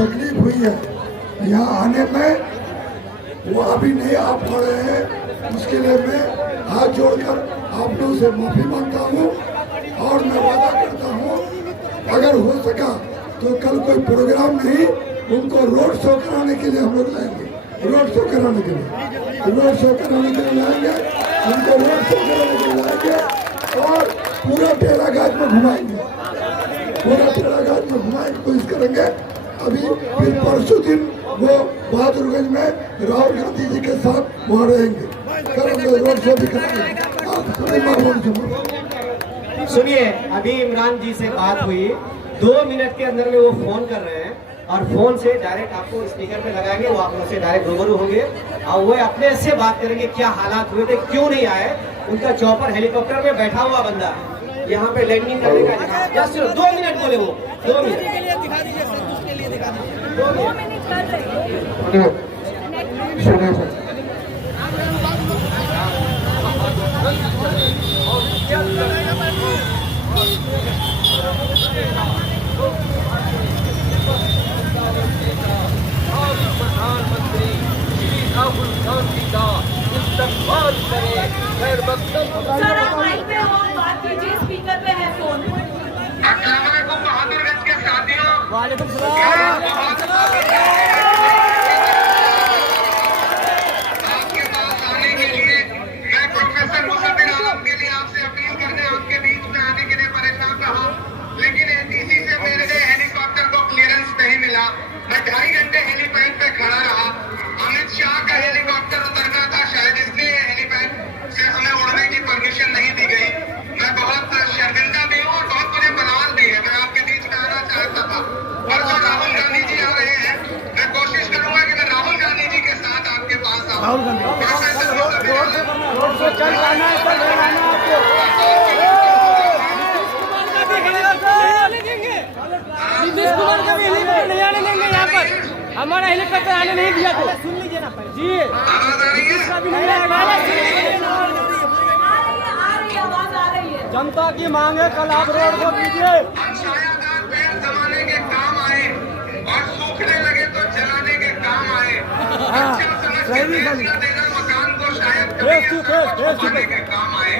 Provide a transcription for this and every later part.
तकलीफ हुई है यहाँ आने में, वो अभी नहीं आ पा रहे हैं। उसके लिए मैं हाथ जोड़कर आप लोगों से माफी मांगता हूँ और मैं वादा करता हूँ अगर हो सका तो कल कोई प्रोग्राम नहीं, उनको रोड शो कराने के लिए हम लोग लाएंगे। रोड शो कराने के लिए लाएंगे, उनको रोड शो कराने के लिए लाएंगे और पूरा टेराघाट में घुमाएंगे, कोशिश करेंगे। अभी फिर परसों दिन वो बहादुरगंज में राहुल गांधी जी के साथ वहाँ रहेंगे, करेंगे, रोड शो भी करेंगे। आप सभी मामलों से सुनिए, अभी इमरान जी से बात हुई, 2 मिनट के अंदर में वो फोन कर रहे हैं और फोन से डायरेक्ट आपको स्पीकर पे लगाएंगे, वो आप उनसे डायरेक्ट रूबरू होंगे और वो अपने से बात करेंगे क्या हालात हुए थे, क्यों नहीं आए। उनका चॉपर हेलीकॉप्टर में बैठा हुआ बंदा है, यहाँ पे लैंडिंग करने का जस्ट 2 मिनट बोले वो, 2 मिनट प्रधानमंत्री श्री राहुल गांधी का इस्तेमाल करें। सर आप माइक पे हो, बात कीजिए, स्पीकर पे है फोन। अस्सलाम वालेकुम बहादुरगंज के साथियों। वालेकुम सलाम। आपके पास आने के लिए मैं प्रोफेसर मुसद्दिक आलम के लिए आपसे अपील करने आपके बीच में आने के लिए परेशान रहा, लेकिन एटीसी से मेरे हेलीकॉप्टर को क्लियरेंस नहीं मिला। मैं 2.5 घंटे हेलीपैड पे खड़ा रहा। अमित शाह का हेलीकॉप्टर उतरना था, शायद इसलिए हेलीपैड से हमें उड़ने की परमिशन नहीं दी गई। मैं बहुत शर्मिंदा भी हूँ और बहुत मुझे बनावल भी है। मैं आपके बीच में आना चाहता था, पर जो राहुल गांधी जी आ रहे हैं, मैं कोशिश करूंगा कि मैं राहुल गांधी जी के साथ आपके पास आऊँ। नीतीश कुमार का भी हेलीकॉप्टर नहीं आने देंगे यहाँ पर, हमारा हेलीकॉप्टर आने नहीं दिया तो सुन लीजिए ना जी, नीतीश का भी नहीं आएगा। आवाज आ रही है। जनता की मांग है, कल आप रोड को कीजिए। छायादार पेड़ जमाने के काम आए और सूखने लगे तो जलाने के काम आए। अच्छा समझ के फैसला देना मकान को शायद कभी छुपाने के काम आए।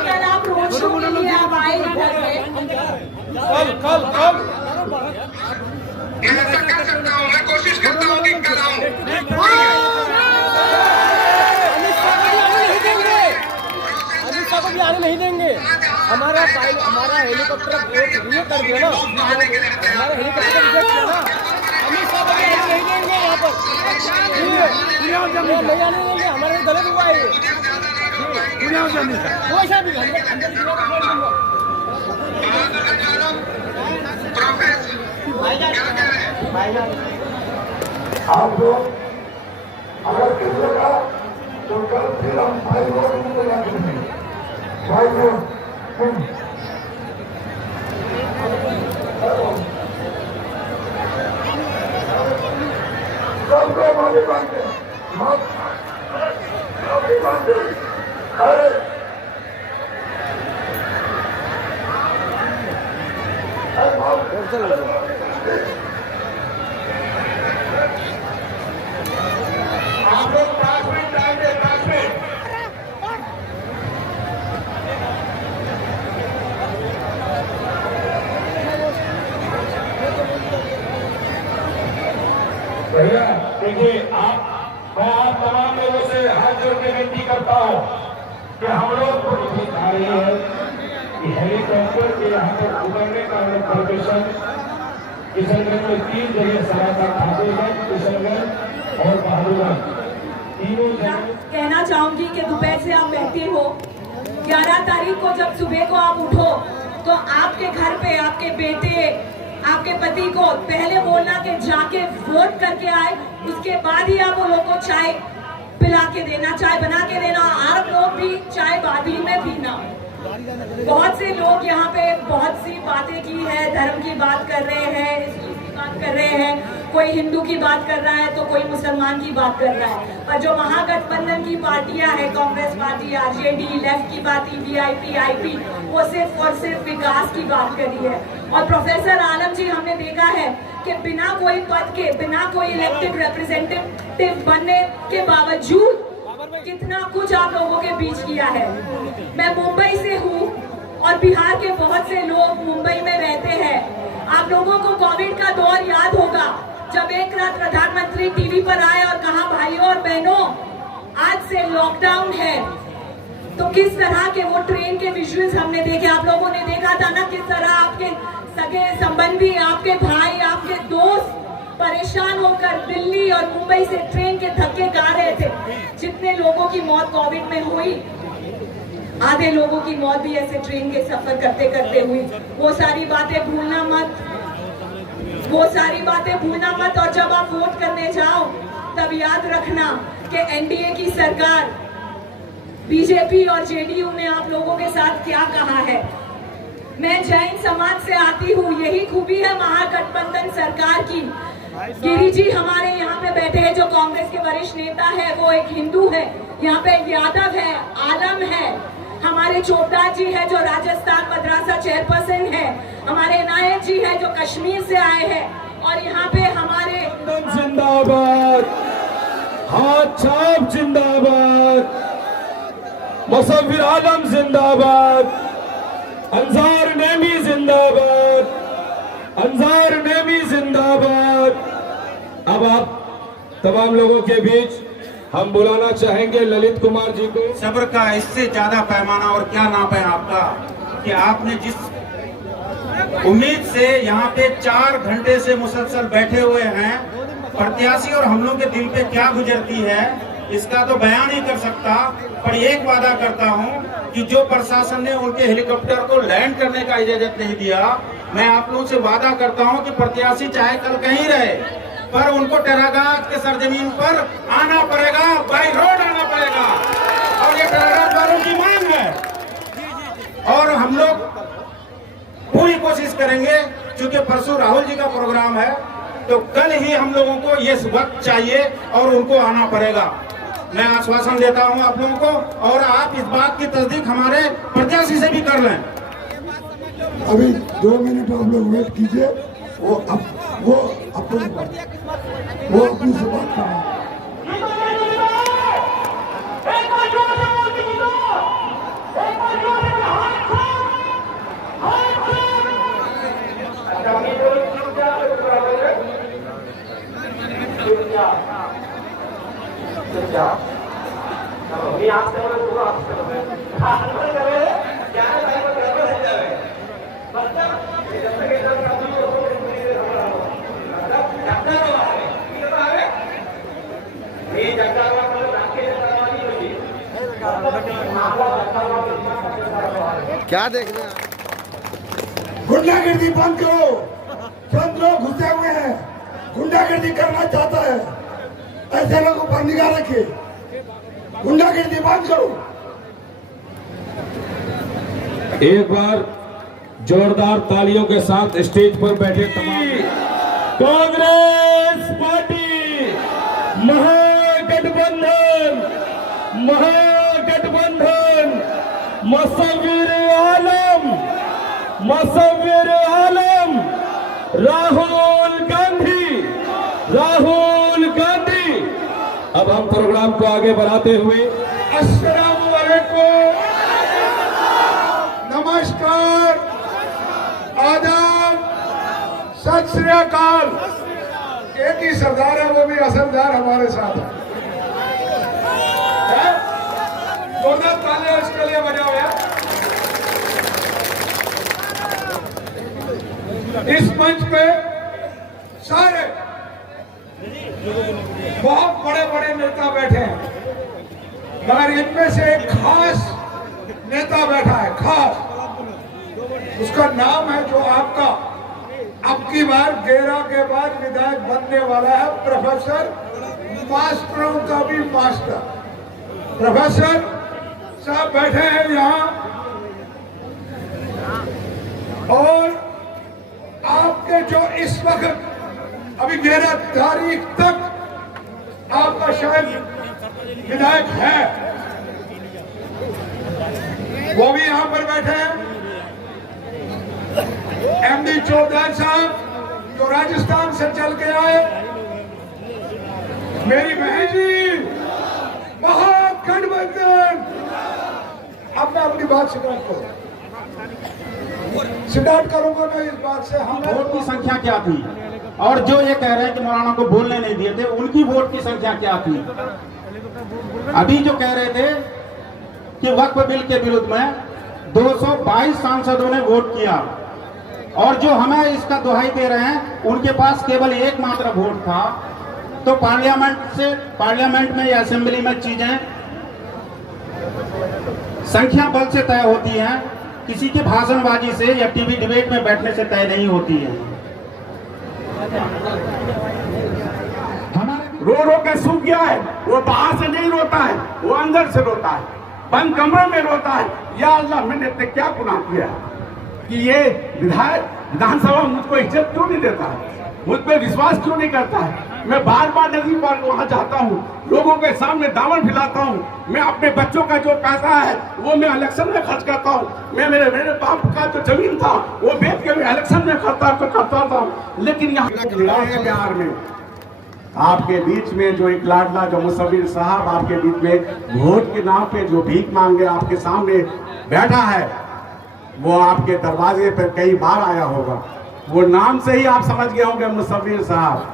कल आप रोड शो के लिए आप आए इधर पे। कल ऐसा कर सकता हूँ, मैं कोशिश करता हूँ कि कल आऊँ। अमित शाह को भी आने नहीं देंगे। हमारा हेलीकॉप्टर रिजेक्ट कर दिया ना, हमारा हेलीकॉप्टर रिजेक्ट किया ना, अमित शाह को भी आने नहीं देंगे यहाँ पर, नहीं आने देंगे। हमारे गलत हुआ है, कोई सा भी आप लोग अगर कीजिएगा तो कल फिर हम 5 रोड में लगा देंगे। 5 रोड सबको माफी मांगते आप लोग 5 मिनट टाइम दे, 5 मिनट। भैया देखिए, मैं आप तमाम लोगों से हाथ जोड़ के विनती करता हूँ कि हम लोग को नोटिस आ रही है कि हेलीकॉप्टर के यहाँ पर उतरने का परमिशन किशनगंज में 3 जगह सभा था, ठाकुरगंज, किशनगंज और बहादुरगंज, तीनों जगह। कहना चाहूंगी कि दोपहर से आप बैठे हो, 11 तारीख को जब सुबह को आप उठो तो आपके घर पे आपके बेटे, आपके पति को पहले बोलना कि जाके वोट करके आए, उसके बाद ही आप वो लोग को चाय पिला के देना, चाय बना के देना। आप लोग भी चाय बादी में पीना। बहुत से लोग यहाँ पे बहुत सी बातें की है, धर्म की बात कर रहे हैं, इस चीज की बात कर रहे हैं, कोई हिंदू की बात कर रहा है तो कोई मुसलमान की बात कर रहा है। पर जो महागठबंधन की पार्टियां हैं, कांग्रेस पार्टी, आरजेडी, लेफ्ट की पार्टी, वीआईपी, आईपी, वो सिर्फ और सिर्फ विकास की बात करी है। और प्रोफेसर आलम जी, हमने देखा है कि बिना कोई पद के, बिना कोई इलेक्टेड रिप्रेजेंटेटिव बनने के बावजूद कितना कुछ आप लोगों के बीच किया है। मैं मुंबई से हूँ और बिहार के बहुत से लोग मुंबई में रहते हैं। आप लोगों को कोविड का दौर याद होगा, जब एक रात प्रधानमंत्री टीवी पर आए और कहा, भाइयों और बहनों, आज से लॉकडाउन है। तो किस तरह के वो ट्रेन के विजुअल्स हमने देखे, आप लोगों ने देखा था ना, किस तरह आपके सगे संबंधी, आपके भाई, आपके दोस्त परेशान होकर दिल्ली और मुंबई से ट्रेन के धक्के गा रहे थे। जितने लोगों की मौत कोविड में हुई, आधे लोगों की मौत भी ऐसे ट्रेन के सफर करते करते हुई। वो सारी बातें भूलना मत, वो सारी बातें भूलना मत। और जब आप वोट करने जाओ तब याद रखना कि एनडीए की सरकार, बीजेपी और जेडीयू ने आप लोगों के साथ क्या कहा है। मैं जैन समाज से आती हूँ, यही खूबी है महागठबंधन सरकार की। गिरी जी हमारे यहाँ पे बैठे हैं, जो कांग्रेस के वरिष्ठ नेता है, वो एक हिंदू है। यहाँ पे यादव है, आलम है, हमारे चोपड़ा जी है जो राजस्थान मद्रासा चेयरपर्सन है, हमारे नायक जी है जो कश्मीर से आए हैं, और यहाँ पे हमारे जिंदाबाद, हाथ छाप जिंदाबाद, मुसव्विर आलम जिंदाबाद, अंसार नेमी जिंदाबाद, अंसार नेमी जिंदाबाद। अब आप तमाम लोगों के बीच हम बुलाना चाहेंगे ललित कुमार जी को। सब्र का इससे ज्यादा पैमाना और क्या नाप है आपका, कि आपने जिस उम्मीद से यहाँ पे 4 घंटे से मुसलसल बैठे हुए हैं, प्रत्याशी और हम लोग के दिल पे क्या गुजरती है इसका तो बयान नहीं कर सकता। पर एक वादा करता हूँ कि जो प्रशासन ने उनके हेलीकॉप्टर को लैंड करने का इजाजत नहीं दिया, मैं आप लोगों से वादा करता हूँ कि प्रत्याशी चाहे कल कहीं रहे, पर उनको टेरागाज के सरजमीन पर आना पड़ेगा, बाई रोड आना पड़ेगा। और ये टेरागाज वालों की मांग है और हम लोग पूरी कोशिश करेंगे। क्योंकि परसों राहुल जी का प्रोग्राम है, तो कल ही हम लोगों को ये वक्त चाहिए और उनको आना पड़ेगा। मैं आश्वासन देता हूं आप लोगों को, और आप इस बात की तस्दीक हमारे प्रत्याशी से भी कर लें। अभी 2 मिनट आप लोग वेट कीजिए, वो अपनी से बात करें। क्या देखना, गुंडागर्दी बंद करो। चंद लोग घुसे हुए हैं, गुंडागर्दी करना चाहता है, ऐसे लोगों पर निगाह रखिए। गुंडागर्दी बंद करो। एक बार जोरदार तालियों के साथ स्टेज पर बैठे तमाम कांग्रेस पार्टी महागठबंधन, महागठबंधन, मुसव्विर आलम, मुसव्विर आलम, राहुल गांधी, राहुल गांधी। अब हम प्रोग्राम को आगे बढ़ाते हुए अस्सलामु अलैकुम, नमस्कार, आदाब, सत श्री अकाल। एक ही सरदार है, वो भी असरदार हमारे साथ है। जोरदार तालियां इसके लिए बजा हुआ। इस मंच पे सारे बहुत बड़े बड़े नेता बैठे हैं, मगर इनमें से एक खास नेता बैठा है, खास। उसका नाम है, जो आपका अब की बार 13 के बाद विधायक बनने वाला है, प्रोफेसर, मास्टरों का भी मास्टर प्रोफेसर साहब बैठे हैं यहाँ। और आपके जो इस वक्त अभी 11 तारीख तक आपका शायद विधायक है, वो भी यहां पर बैठे हैं। एमडी चौधरी साहब जो राजस्थान से चल के आए, मेरी बहन जी महागठबंधन। अब मैं अपनी बात स्टार्ट करूंगा मैं इस बात से। हम वोट की संख्या क्या थी, और जो ये कह रहे हैं कि मौलाना को बोलने नहीं दिए थे, उनकी वोट की संख्या क्या थी? अभी जो कह रहे थे कि वक्फ बिल के विरुद्ध में 222 सांसदों ने वोट किया, और जो हमें इसका दुहाई दे रहे हैं उनके पास केवल एकमात्र वोट था। तो पार्लियामेंट में या असेंबली में चीजें संख्या बल से तय होती हैं, किसी की भाषणबाजी से या टीवी डिबेट में बैठने से तय नहीं होती है। रो रो के सूख गया है, वो बाहर से नहीं रोता है, वो अंदर से रोता है, बंद कमरे में रोता है। या अल्लाह, मैंने क्या गुनाह किया कि ये विधायक विधानसभा मुझको इज्जत क्यों नहीं देता है, मुझ पर विश्वास क्यों नहीं करता है? मैं बार बार नदी पर वहां जाता हूँ, लोगों के सामने दामन फैलाता हूँ, मैं अपने बच्चों का जो पैसा है वो मैं इलेक्शन में खर्च करता हूँ, मैं मेरे बाप का जो जमीन था वो बेच के मैं इलेक्शन में करता था। लेकिन यहाँ बिहार में आपके बीच में जो एक लाडला जो मुसव्विर साहब आपके बीच में वोट के नाम पे जो भीख मांगे आपके सामने बैठा है, वो आपके दरवाजे पर कई बार आया होगा। वो नाम से ही आप समझ गए होंगे मुसव्विर साहब,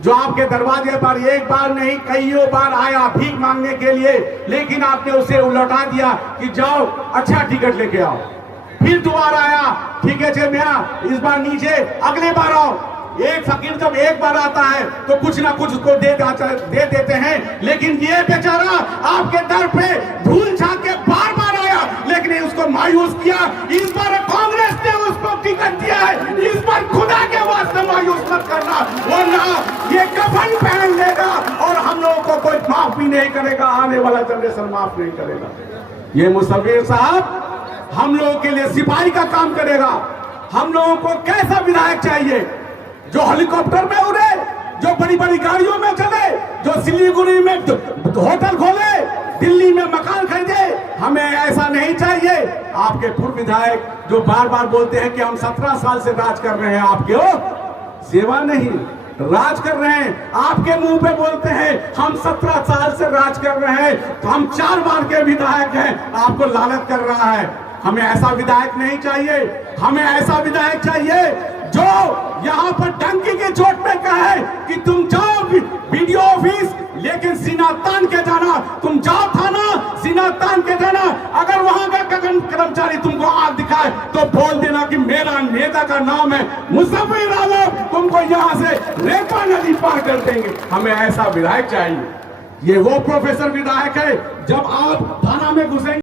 जो आपके दरवाजे पर एक बार नहीं कईयों बार आया भीख मांगने के लिए, लेकिन आपने उसे उलटा दिया कि जाओ अच्छा टिकट लेके आओ। फिर दोबारा आया, ठीक है मियां इस बार नीचे, अगले बार आओ। एक फकीर जब एक बार आता है तो कुछ ना कुछ उसको दे देते हैं, लेकिन ये बेचारा आपके दर पे भूल झाँक के बार बार आया, लेकिन उसको मायूस किया। इस बार कांग्रेस ने उसको टिकट दिया है, इस बार खुदा के वास्ते मायूस मत करना, वरना ये कफन पहन लेगा और हम लोगों को कोई माफ भी नहीं करेगा, आने वाला जनरेशन माफ नहीं करेगा। ये मुसव्विर साहब हम लोगों के लिए सिपाही का काम करेगा। हम लोगों को कैसा विधायक चाहिए? जो हेलीकॉप्टर में उड़े, जो बड़ी बड़ी गाड़ियों में चले, जो सिलीगुड़ी में होटल खोले, दिल्ली में मकान खरीदे। हमें ऐसा नहीं चाहिए। आपके पूर्व विधायक जो बार बार बोलते हैं कि हम 17 साल से राज कर रहे हैं, आपके सेवा नहीं राज कर रहे हैं, आपके मुंह पे बोलते हैं हम 17 साल से राज कर रहे हैं, तो हम 4 बार के विधायक हैं, आपको लालच कर रहा है। हमें ऐसा विधायक नहीं चाहिए। हमें ऐसा विधायक चाहिए जो यहाँ पर टंकी की चोट पे कहे कि तुम जाओ वीडियो ऑफिस, लेकिन सीना तान के जाना, तुम जाओ थाना सीना तान के जाना। अगर वहां का कर्मचारी तुमको आंख दिखाए तो बोल देना कि मेरा नेता का नाम है मुसव्विर आलम, तुमको यहाँ से रेपा नदी पार कर देंगे। हमें ऐसा विधायक चाहिए। ये वो प्रोफेसर विधायक है, जब आप थाना में घुसेंगे